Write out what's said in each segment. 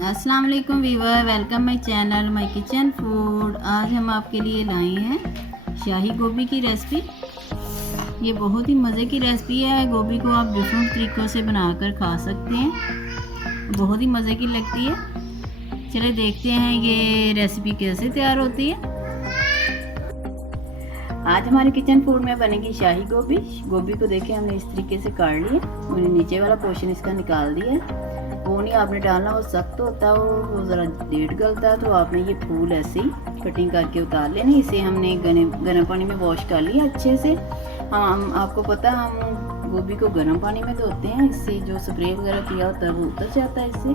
अस्सलाम वालेकुम viewer, welcome my channel my kitchen food. आज हम आपके लिए लाए हैं शाही गोभी की रेसिपी। ये बहुत ही मज़े की रेसिपी है। गोभी को आप डिफरेंट तरीक़ों से बनाकर खा सकते हैं, बहुत ही मज़े की लगती है। चलिए देखते हैं ये रेसिपी कैसे तैयार होती है। आज हमारे किचन फूड में बनेगी शाही गोभी। गोभी को देखें हमने इस तरीके से काट लिया, मैंने नीचे वाला पोर्शन इसका निकाल दिया है। वो नहीं आपने डालना, वो सख्त होता है, वो ज़रा लेट गलता है। तो आपने ये फूल ऐसे ही कटिंग करके उतार लेना। इसे हमने गर्म पानी में वॉश कर लिया अच्छे से। हम आपको पता है हम गोभी को गर्म पानी में धोते हैं, इससे जो स्प्रे वगैरह किया होता है वो उतर जाता है इससे।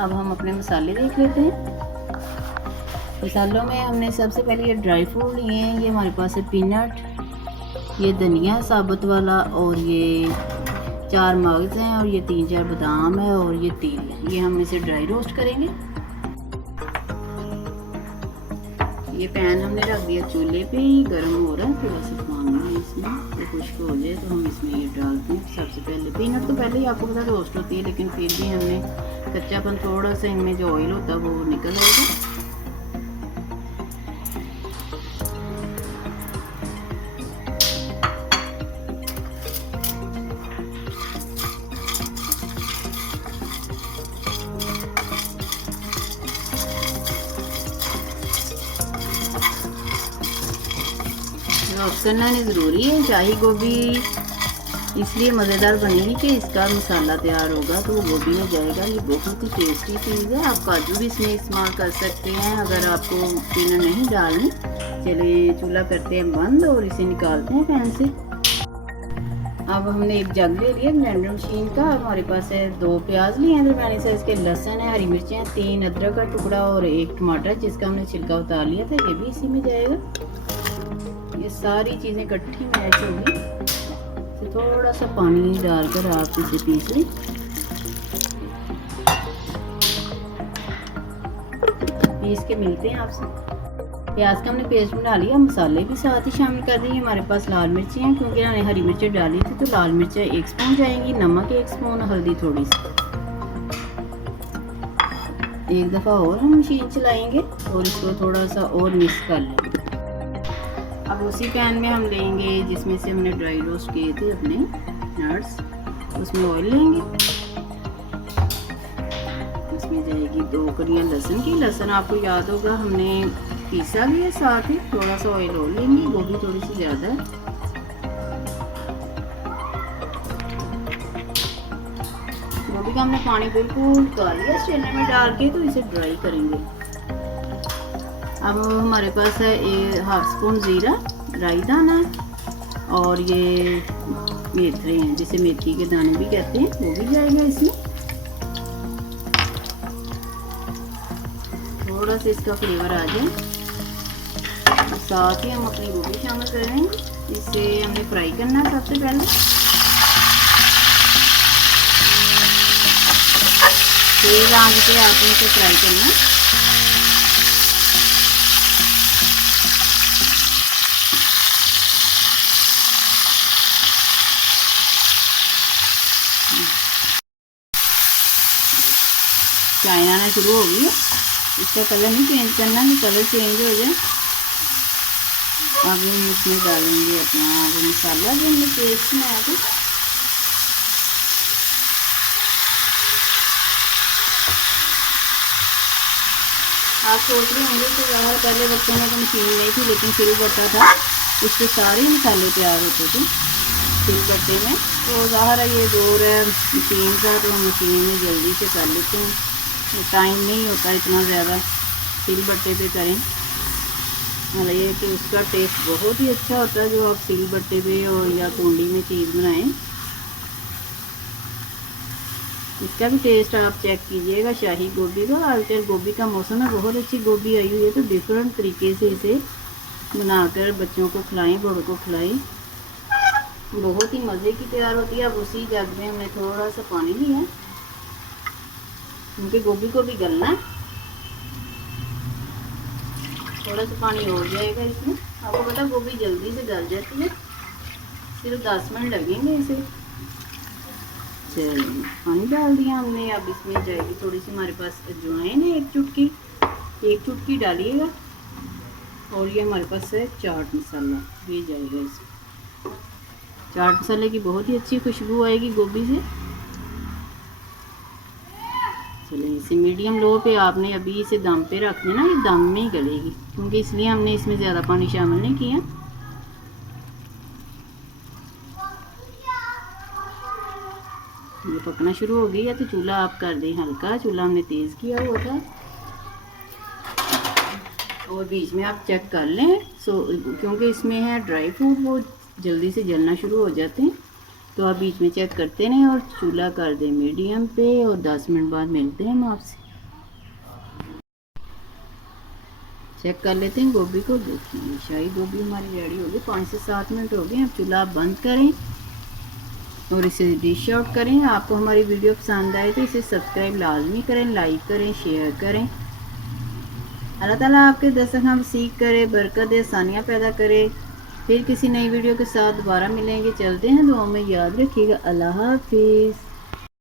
अब हम अपने मसाले देख लेते हैं। मसालों में हमने सबसे पहले ये ड्राई फ्रूट लिए हैं। ये हमारे पास है पीनट, ये धनिया साबुत वाला, और ये 4 मगज़ हैं, और ये 3-4 बादाम है, और ये तिल है। ये हम इसे ड्राई रोस्ट करेंगे। ये पैन हमने रख दिया चूल्हे पे, ही गर्म हो रहा है। थोड़ा सा पानी है इसमें, तो खुश्क हो जाए तो हम इसमें ये डालते हैं। सबसे पहले पीनट तो पहले ही आपको पता रोस्ट होती है, लेकिन फिर भी हमने कच्चापन थोड़ा सा इनमें जो ऑयल होता है वो निकल आएगा। रोस्ट करना नहीं ज़रूरी है। शाही गोभी इसलिए मज़ेदार बनेगी कि इसका मसाला तैयार होगा तो वो गोभी में जाएगा। ये बहुत ही टेस्टी चीज़ है। आप काजू भी इसमें इस्तेमाल कर सकते हैं अगर आपको पीनट नहीं डालनी। चलिए चूल्हा करते हैं बंद और इसे निकालते हैं पैन से। अब हमने एक जग ले लिया ब्लेंडर मशीन का। हमारे पास है 2 प्याज लिए हैं दरमियानी साइज के, लहसुन है, हरी मिर्चें हैं, 3 अदरक का टुकड़ा और 1 टमाटर जिसका हमने छिलका उतार लिया था, ये भी इसी में जाएगा। ये सारी चीज़ें इकट्ठी मैच होगी। तो थोड़ा सा पानी डालकर आप इसे पीस लें। पीस के मिलते हैं आपसे। प्याज का हमने पेस्ट बना लिया, मसाले भी साथ ही शामिल कर देंगे। हमारे पास लाल मिर्ची हैं, क्योंकि हमने हरी मिर्चें डाली थी तो लाल मिर्चें 1 स्पून जाएंगी, नमक 1 स्पून, हल्दी थोड़ी सी। एक दफ़ा और हम मशीन चलाएंगे और इसको थोड़ा सा और मिक्स कर लेंगे। अब उसी पैन में हम लेंगे जिसमें से हमने ड्राई रोस्ट किए थे अपने नट्स, उसमें ऑयल लेंगे। इसमें जाएगी 2 कलियां लहसुन की। लहसुन आपको याद होगा हमने पीसा भी है साथ ही। थोड़ा सा ऑयल और लेंगे, गोभी थोड़ी सी ज़्यादा है। गोभी का हमने पानी बिल्कुल निकाल लिया स्ट्रेनर में डाल के, तो इसे ड्राई करेंगे। अब हमारे पास है 1/2 स्पून ज़ीरा, राई दाना, और ये मेथरे हैं जिसे मेथी के दाने भी कहते हैं, वो भी जाएगा इसमें। थोड़ा सा इसका फ्लेवर आ जाए, साथ ही हम अपनी गोभी शामिल करेंगे। इसे हमने फ्राई करना है सबसे पहले। तेज आंच पे आपने इसे फ्राई करना। चाय आना शुरू हो गई है। इसका कलर नहीं चेंज करना, कि कलर चेंज हो जाए। अब हम इसमें डालेंगे अपना वो मसाला जो हमने पेस्ट बनाया था। आप सोच रहे होंगे कि बाहर पहले बच्चों में तो मशीन नहीं थी, लेकिन सिलबट्टा था, उससे सारे मसाले तैयार होते थे सिलबट्टे में। तो ज़ाहिर है ये दौर है मशीन का, तो मशीन में जल्दी से कर लेते हैं। टाइम नहीं होता इतना ज़्यादा सिलबट्टे पे करें। मतलब ये कि उसका टेस्ट बहुत ही अच्छा होता है जो आप सिलबट्टे पे और या कुंडी में चीज़ बनाएं। इसका भी टेस्ट आप चेक कीजिएगा शाही गोभी का। आजकल गोभी का मौसम है, बहुत अच्छी गोभी आई हुई है, तो डिफरेंट तरीके से इसे बनाकर बच्चों को खिलाएं, बड़ों को खिलाएं। बहुत ही मज़े की तैयार होती है। अब उसी जग में हमने थोड़ा सा पानी लिया है, क्योंकि गोभी को भी गलना है। थोड़ा सा पानी हो जाएगा इसमें। आपको पता गोभी जल्दी से गल जाती है, सिर्फ 10 मिनट लगेंगे इसे चलिए पानी डाल दिया हमने। अब इसमें जाएगी थोड़ी सी हमारे पास अजवाइन है, एक चुटकी डालिएगा। और ये हमारे पास है चाट मसाला, ये जाएगा इसमें। चाट मसाले की बहुत ही अच्छी खुशबू आएगी गोभी से। चलिए इसे मीडियम लो पे आपने अभी इसे दम पे रख देना, ये दम में ही गलेगी, क्योंकि इसलिए हमने इसमें ज़्यादा पानी शामिल नहीं किया। ये पकना शुरू हो गई है तो चूल्हा आप कर दें हल्का, चूल्हा हमने तेज़ किया हुआ था। और बीच में आप चेक कर लें, क्योंकि इसमें है ड्राई फ्रूट, वो जल्दी से जलना शुरू हो जाते हैं, तो आप बीच में चेक करते रहें और चूल्हा कर दें मीडियम पे। और 10 मिनट बाद मिलते हैं हम आपसे। चेक कर लेते हैं गोभी को। देखिए शाही गोभी हमारी रेडी हो गई, 5 से 7 मिनट हो गए। अब चूल्हा आप बंद करें और इसे डिश आउट करें। आपको हमारी वीडियो पसंद आए तो इसे सब्सक्राइब लाजमी करें, लाइक करें, शेयर करें। अल्लाह ताला आपके दस्तरखान हम सीख करे, बरकत दे, आसानियाँ पैदा करे। फिर किसी नई वीडियो के साथ दोबारा मिलेंगे। चलते हैं, दुआ में याद रखिएगा। अल्लाह हाफिज़।